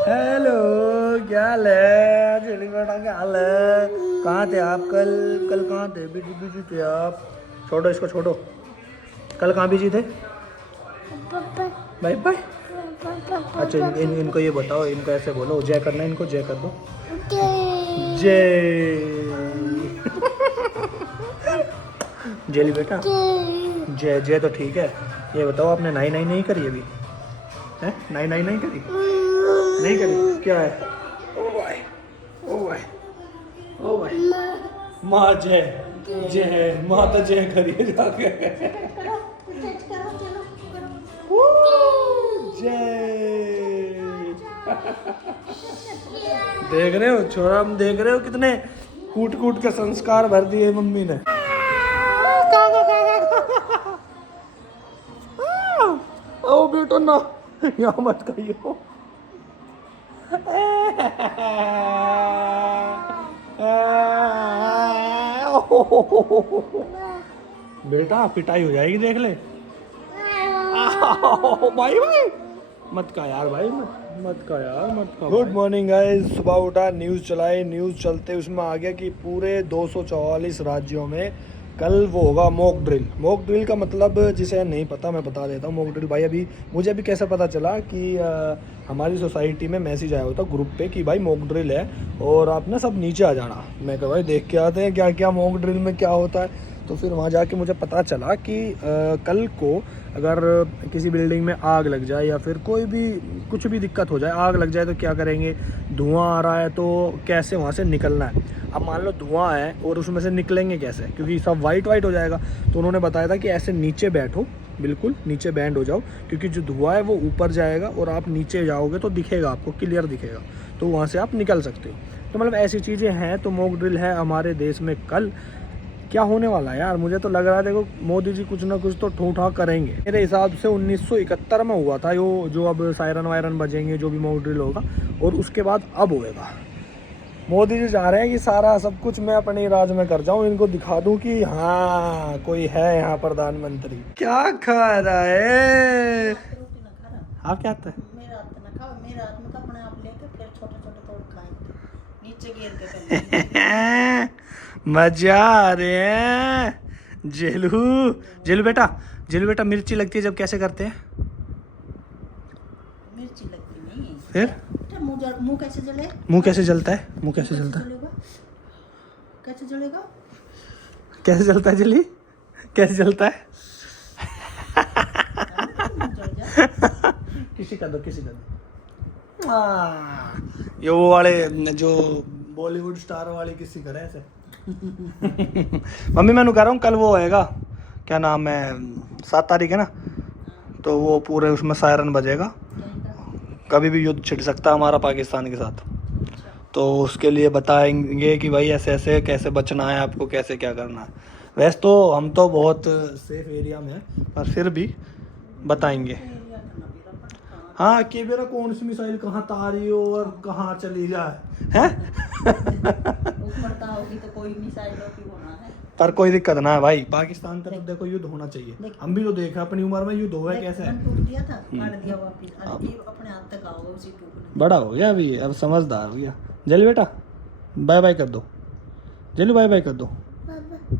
Hello, क्या हाल है? Jelly बेटा क्या हाल है? कहाँ थे आप कल? कल कहाँ थे? बिजी बिजी थे आप। छोड़ो इसको, छोड़ो। कल कहाँ बिजी थे? Bye bye. अच्छा इनको ये बताओ, इनको ऐसे बोलो, जय करना, इनको जय कर दो। जय। जेली बेटा, जय जय तो ठीक है। ये बताओ, आपने नाई नाई नहीं करी अभी? है नाई नाई नहीं करी? नहीं करी? क्या है? ओ भाई, ओ भाई, ओ भाई। माँ जय, जय माँ तो जय करिए जाके। जय। देख रहे हो छोरा, हम देख रहे हो कितने कूट कूट के संस्कार भर दिए मम्मी ने। ओ बेटो ना, यहाँ मत कहियो। बेटा पिटाई हो जाएगी, देख ले। भाई भाई मत का यार, भाई मत का यार, मत का। गुड मॉर्निंग गाइस, सुबह उठा, न्यूज़ चलाई, न्यूज़ चलते उसमें आ गया कि पूरे 244 राज्यों में कल वो होगा मॉक ड्रिल। मॉक ड्रिल का मतलब जिसे नहीं पता मैं बता देता हूँ। मॉक ड्रिल भाई मुझे अभी कैसे पता चला कि हमारी सोसाइटी में मैसेज आया होता ग्रुप पे कि भाई मॉक ड्रिल है और आप ना सब नीचे आ जाना। मैं कहा भाई देख के आते हैं क्या क्या मॉक ड्रिल में क्या होता है। तो फिर वहाँ जाके मुझे पता चला कि कल को अगर किसी बिल्डिंग में आग लग जाए या फिर कोई भी कुछ भी दिक्कत हो जाए, आग लग जाए तो क्या करेंगे, धुआं आ रहा है तो कैसे वहाँ से निकलना है। अब मान लो धुआं है और उसमें से निकलेंगे कैसे, क्योंकि सब वाइट वाइट हो जाएगा। तो उन्होंने बताया था कि ऐसे नीचे बैठो, बिल्कुल नीचे बैंड हो जाओ, क्योंकि जो धुआं है वो ऊपर जाएगा और आप नीचे जाओगे तो दिखेगा, आपको क्लियर दिखेगा, तो वहाँ से आप निकल सकते हो। तो मतलब ऐसी चीज़ें हैं। तो मॉक ड्रिल है हमारे देश में कल। क्या होने वाला है यार, मुझे तो लग रहा है देखो मोदी जी कुछ ना कुछ तो ठूठा करेंगे। मेरे हिसाब से 1971 में हुआ था जो अब सायरन वायरन बजेंगे, जो भी मॉक ड्रिल होगा, और उसके बाद अब होएगा। मोदी जी चाह रहे हैं कि सारा सब कुछ मैं अपने राज में कर जाऊं, इनको दिखा दूं कि हाँ कोई है यहाँ प्रधानमंत्री। क्या खा रहा है आप? क्या आता है? मजा आ रहे हैं। जेलू, जेलू बेटा, जेलू बेटा, मिर्ची लगती है जब कैसे करते हैं? मिर्ची लगती नहीं फिर मुंह कैसे जले? मुंह कैसे जलता है? मुंह कैसे जलता है? कैसे जलेगा? कैसे जलता है जली? कैसे जलता है? किसी का दो, किसी का दो। ये वो वाले जो बॉलीवुड स्टार वाली किसी करे ऐसे। मम्मी मैं कह रहा हूँ कल वो होएगा, क्या नाम है, 7 तारीख है ना, तो वो पूरे उसमें सायरन बजेगा। कभी भी युद्ध छिड़ सकता है हमारा पाकिस्तान के साथ। तो उसके लिए बताएंगे कि भाई ऐसे ऐसे कैसे बचना है आपको, कैसे क्या करना है। वैसे तो हम तो बहुत सेफ एरिया में हैं, पर फिर भी बताएंगे। हाँ कि मेरा कौन सी मिसाइल कहाँ तारी हो और कहाँ चली जाए हैं। होगी तो कोई मिसाइल की होना है, पर कोई दिक्कत ना है भाई, पाकिस्तान का तो देखो युद्ध होना चाहिए। हम भी तो देखा अपनी उम्र में युद्ध हुआ कैसे है। टूट दिया था, काट दिया वापस, अपने हाथ तक आओगे उसी टूटने। बड़ा हो गया अभी, अब समझदार हो गया। जल्दी बेटा बाय बाय कर दो, जल्दी बाय बाय कर दो,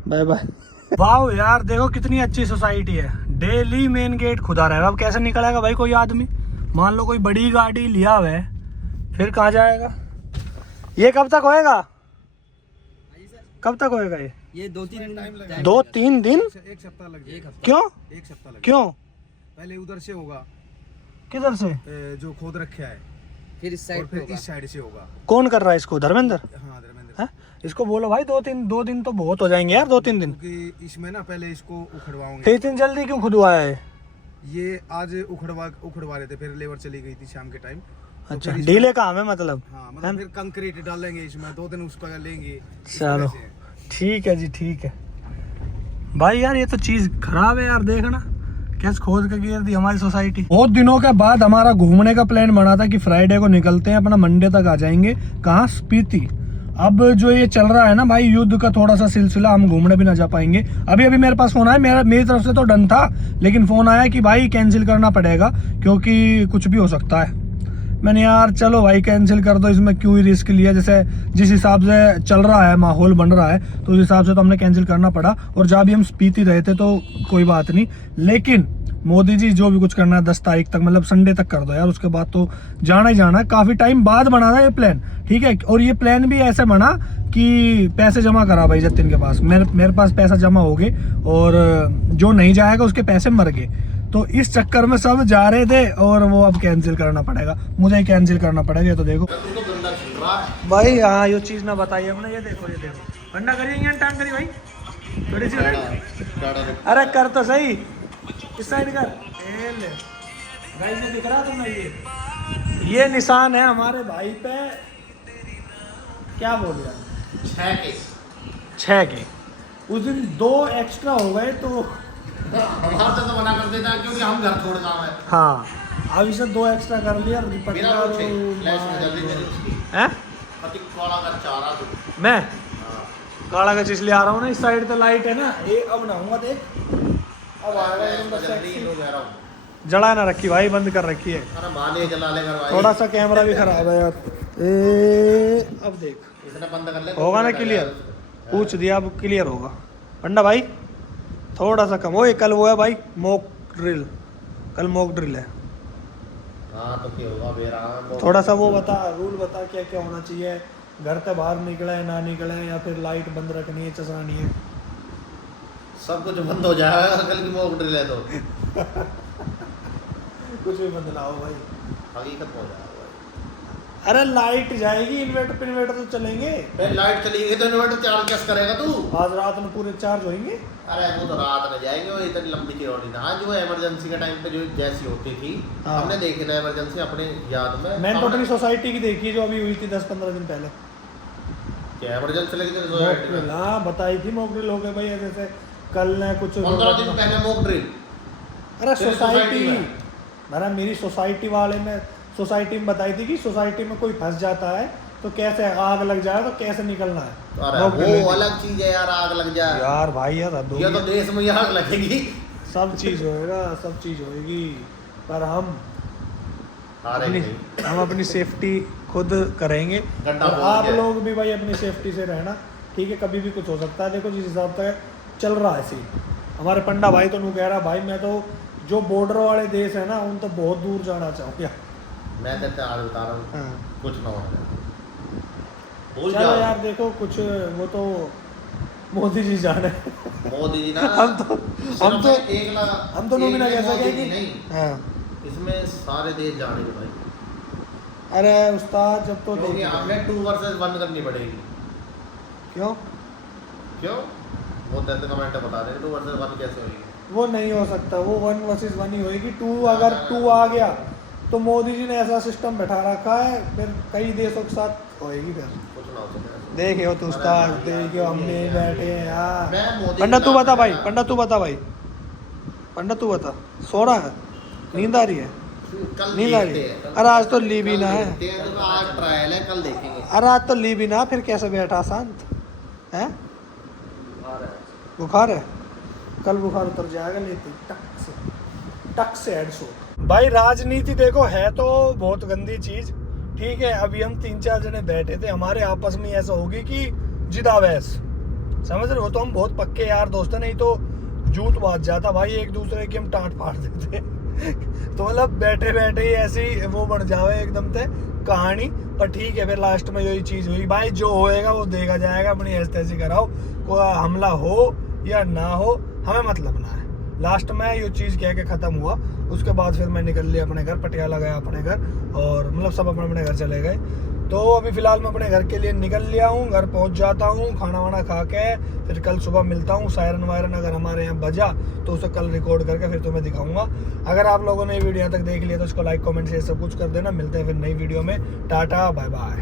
बाय बाय। वाह यार देखो कितनी अच्छी सोसाइटी है। डेली मेन गेट खुदा रहेगा। अब कैसे निकलेगा भाई कोई आदमी? मान लो कोई बड़ी गाड़ी लिया हुआ है, फिर कहाँ जाएगा? ये कब तक होएगा? कब तक होएगा ये 2-3 दिन? एक सप्ताह लग जाएगा। क्यों? एक सप्ताह लग क्यों? पहले उधर से होगा, किधर से? जो खोद रखा है, फिर इस साइड फिर इस साइड से होगा। कौन कर रहा है इसको? धर्मेंद्र? हाँ धर्मेंद्र। है? इसको बोलो भाई 2 दिन तो बहुत हो जाएंगे यार, 2-3 दिन। क्योंकि इसमें ना पहले इसको उखड़वाओगे। फिर इतनी जल्दी क्यों खुदवाया है? ये आज उखड़वा रहे थे, फिर लेबर चली गई थी शाम के टाइम। अच्छा डीले काम है मतलब? हाँ मतलब फिर कंक्रीट डालेंगे इसमें, 2 दिन उसको लेंगे। चलो ठीक है जी, ठीक है भाई। यार ये तो चीज खराब है यार, देखना कैसे खोद के गिर दी हमारी सोसाइटी। बहुत दिनों के बाद हमारा घूमने का प्लान बना था कि फ्राइडे को निकलते हैं, अपना मंडे तक आ जाएंगे। कहाँ? स्पीति। अब जो ये चल रहा है ना भाई युद्ध का थोड़ा सा सिलसिला, हम घूमने भी ना जा पाएंगे। अभी मेरे पास फोन आया, मेरी तरफ से तो डन था, लेकिन फोन आया कि भाई कैंसिल करना पड़ेगा क्योंकि कुछ भी हो सकता है। मैंने यार चलो भाई कैंसिल कर दो, इसमें क्यों ही रिस्क लिया। जैसे जिस हिसाब से चल रहा है, माहौल बन रहा है, तो उस हिसाब से तो हमने कैंसिल करना पड़ा। और जहाँ भी हम स्पीच ही रहे थे तो कोई बात नहीं, लेकिन मोदी जी जो भी कुछ करना है 10 तारीख तक, मतलब संडे तक कर दो यार, उसके बाद तो जाना ही जाना है। काफ़ी टाइम बाद बना था ये प्लान, ठीक है। और ये प्लान भी ऐसे बना कि पैसे जमा करा भाई जतिन के पास, मेरे पास पैसा जमा हो गए, और जो नहीं जाएगा उसके पैसे मर गए। तो इस चक्कर में सब जा रहे थे, और वो अब कैंसिल करना पड़ेगा, मुझे ही कैंसिल करना पड़ेगा। तो देखो भाई, हाँ ये चीज़ ना बताइए हमने। ये देखो ठंडा करिए, टांग करिए भाई थोड़ी सी। अरे कर तो सही, इस साइड कर। गाइस ये दिख रहा तुम्हें, ये निशान है हमारे भाई पे, क्या बोल रहा, 6 के। उस दिन 2 एक्स्ट्रा हो गए तो हमारे तो मना कर देता क्योंकि हम घर छोड़ काम है। हाँ, अब इसे 2 एक्स्ट्रा कर लिया। मैं काला का इसलिए आ रहा हूँ ना, इस साइड तो लाइट है ना, ये अब बनाऊंगा देख, अब आएगा। जला ना रखी भाई, बंद कर रखी है। थोड़ा सा कैमरा भी खराब है यार। अब देख बंद कर ले, होगा ना क्लियर, पूछ दिया अब क्लियर होगा। पंडा भाई थोड़ा सा कम हो, कल वो है भाई मॉक ड्रिल, कल मॉक ड्रिल है। हाँ तो क्या होगा बेरा, थोड़ा सा वो बता, रूल बता क्या क्या होना चाहिए, घर से बाहर निकले ना निकले, या फिर लाइट बंद रखनी है, चसानी है, सब कुछ बंद हो जाएगा कल की मॉक ड्रिल है तो। कुछ भी बंद ना हो भाई, हकीकत हो जाएगा। अरे लाइट जाएगी, इन्वर्टर तो चलेंगे। लाइट चलेगी तो इन्वर्टर चार्ज कैसे करेगा तू? आज रात में पूरे चार्ज होंगे। अरे वो तो रात में जाएंगे, वो इतनी लंबी चौड़ी ना, जो इमरजेंसी के टाइम पे जो जैसी होती थी, हाँ। हमने देखी ना इमरजेंसी अपने याद में। मैंने तो अपनी सोसाइटी की देखी है जो अभी हुई थी 10-15 दिन पहले। क्या इमरजेंसी लगी थी सोसाइटी में? हाँ बताई थी, मॉक ड्रिल हो गए भाई जैसे कल ने कुछ 15 दिन पहले मॉक ड्रिल। अरे तेरी सोसाइटी, में? मेरा मेरी सोसाइटी वाले ने सोसाइटी में बताई थी कि सोसाइटी में कोई फंस जाता है तो कैसे, आग लग जाए तो कैसे निकलना है। अरे वो अलग चीज है यार, आग लग जाए यार भाई यार ये तो देश में आग लगेगी। सब चीज होएगा, सब चीज होएगी, पर हम अपनी सेफ्टी खुद करेंगे। और आप लोग भी भाई अपनी सेफ्टी से रहना, ठीक है। कभी भी कुछ हो सकता है। देखो जिस हिसाब से चल रहा है सी, हमारे पंडा भाई तो नू कह रहा भाई मैं तो जो बॉर्डर वाले देश है ना उन तो बहुत दूर जाना चाहूँ यार। मैं तो आज बता रहा हूँ, हाँ। कुछ ना हो चलो यार देखो कुछ, वो तो मोदी जी जाने। मोदी जी ना हम तो नॉमिना कह सके कि नहीं, हाँ। इसमें सारे देश जाने के भाई। अरे उस्ताद जब तो क्योंकि हमें 2 वर्सेस 1 करनी पड़ेगी। क्यों वो तो कमेंट बता रहे 2 वर्सेस 1 कैसे होगी? वो नहीं हो सकता, वो 1 वर्सेस 1 ही होएगी। 2 अगर 2 आ गया तो मोदी जी ने ऐसा सिस्टम बैठा रखा है, फिर कई देशों के साथ होएगी। फिर कुछ ना हो सके। देखियो तू उस्ताद, देखियो हम भी बैठे हैं यार। मैं मोदी पंडा तू बता भाई, पंडा तू बता, सो रहा है, नींद आ रही है? कल नींद आ रही है? अरे आज तो लीव ही ना है। आज ट्रायल है, कल देखेंगे। अरे आज तो लीव ही ना, फिर कैसे बैठा शांत है? बुखार है, कल बुखार उतर जाएगा, लेती टक से हेडशॉट। भाई राजनीति देखो है तो बहुत गंदी चीज, ठीक है। अभी हम 3-4 जने बैठे थे, हमारे आपस में ऐसा होगी कि जिदा बहस, समझ रहे हो? तो हम बहुत पक्के यार दोस्त हैं, नहीं तो जूत बाज जाता भाई, एक दूसरे की हम टाँट फाड़ देते। तो मतलब बैठे बैठे ही ऐसी वो बन जावे एकदम से कहानी। पर ठीक है, फिर लास्ट में यही चीज हुई भाई, जो होएगा वो देखा जाएगा। अपनी ऐसी तैसी कराओ, कोई हमला हो या ना हो हमें मतलब ना है। लास्ट में ये चीज़ कह के ख़त्म हुआ। उसके बाद फिर मैं निकल लिया अपने घर, पटियाला गया अपने घर, और मतलब सब अपने अपने घर चले गए। तो अभी फ़िलहाल मैं अपने घर के लिए निकल लिया हूँ, घर पहुँच जाता हूँ, खाना वाना खा के फिर कल सुबह मिलता हूँ। सायरन वायरन अगर हमारे यहाँ बजा तो उसे कल रिकॉर्ड करके फिर तुम्हें दिखाऊंगा। अगर आप लोगों ने ये वीडियो तक देख लिया तो इसको लाइक कमेंट शेयर सब कुछ कर देना। मिलते हैं फिर नई वीडियो में, टाटा बाय बाय।